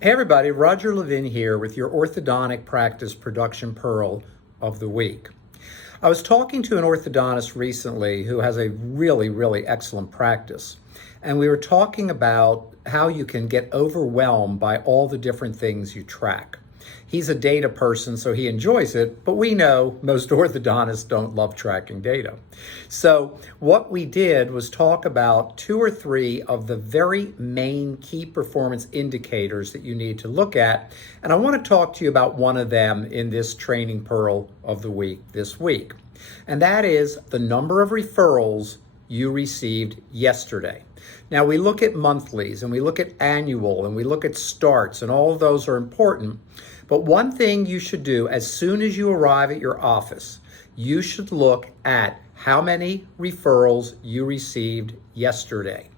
Hey everybody, Roger Levin here with your orthodontic practice production pearl of the week. I was talking to an orthodontist recently who has a really excellent practice. And we were talking about how you can get overwhelmed by all the different things you track. He's a data person, so he enjoys it, but we know most orthodontists don't love tracking data. So what we did was talk about 2 or 3 of the very main key performance indicators that you need to look at. And I want to talk to you about one of them in this training pearl of the week this week. And that is the number of referrals you received yesterday. Now we look at monthlies and we look at annual and we look at starts, and all of those are important. But one thing you should do as soon as you arrive at your office, you should look at how many referrals you received yesterday.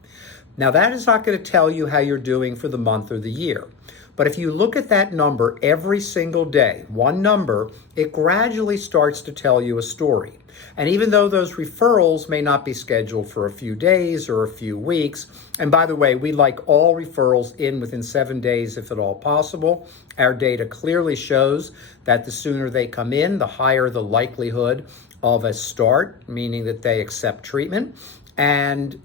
Now that is not going to tell you how you're doing for the month or the year. But if you look at that number every single day, one number, it gradually starts to tell you a story. And even though those referrals may not be scheduled for a few days or a few weeks, and by the way, we like all referrals in within 7 days if at all possible. Our data clearly shows that the sooner they come in, the higher the likelihood of a start, meaning that they accept treatment. And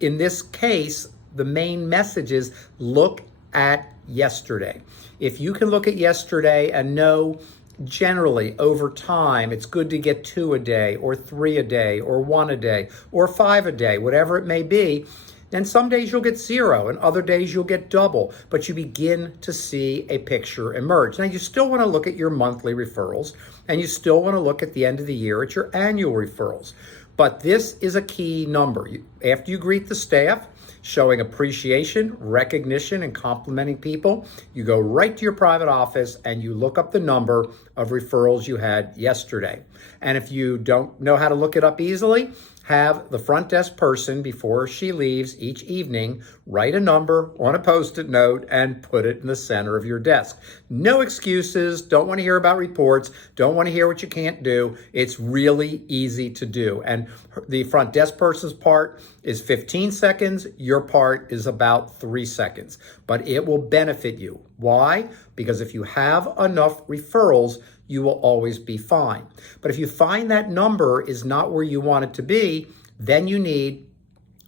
in this case, the main message is look at yesterday. If you can look at yesterday and know generally over time it's good to get 2 a day or 3 a day or 1 a day or 5 a day, whatever it may be, then some days you'll get 0 and other days you'll get double, but you begin to see a picture emerge. Now you still want to look at your monthly referrals and you still want to look at the end of the year at your annual referrals. But this is a key number. After you greet the staff, showing appreciation, recognition, and complimenting people, you go right to your private office and you look up the number of referrals you had yesterday. And if you don't know how to look it up easily, have the front desk person, before she leaves each evening, write a number on a Post-it note and put it in the center of your desk. No excuses, don't want to hear about reports, don't want to hear what you can't do. It's really easy to do. And the front desk person's part is 15 seconds, your part is about 3 seconds. But it will benefit you. Why? Because if you have enough referrals, you will always be fine. But if you find that number is not where you want it to be, then you need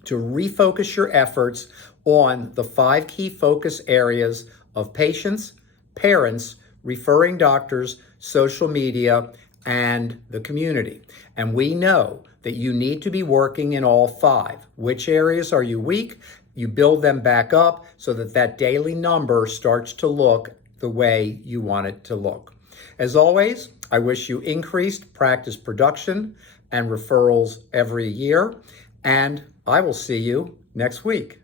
to refocus your efforts on the 5 key focus areas of patients, parents, referring doctors, social media, and the community. And we know that you need to be working in all 5. Which areas are you weak? You build them back up so that that daily number starts to look the way you want it to look. As always, I wish you increased practice production and referrals every year, and I will see you next week.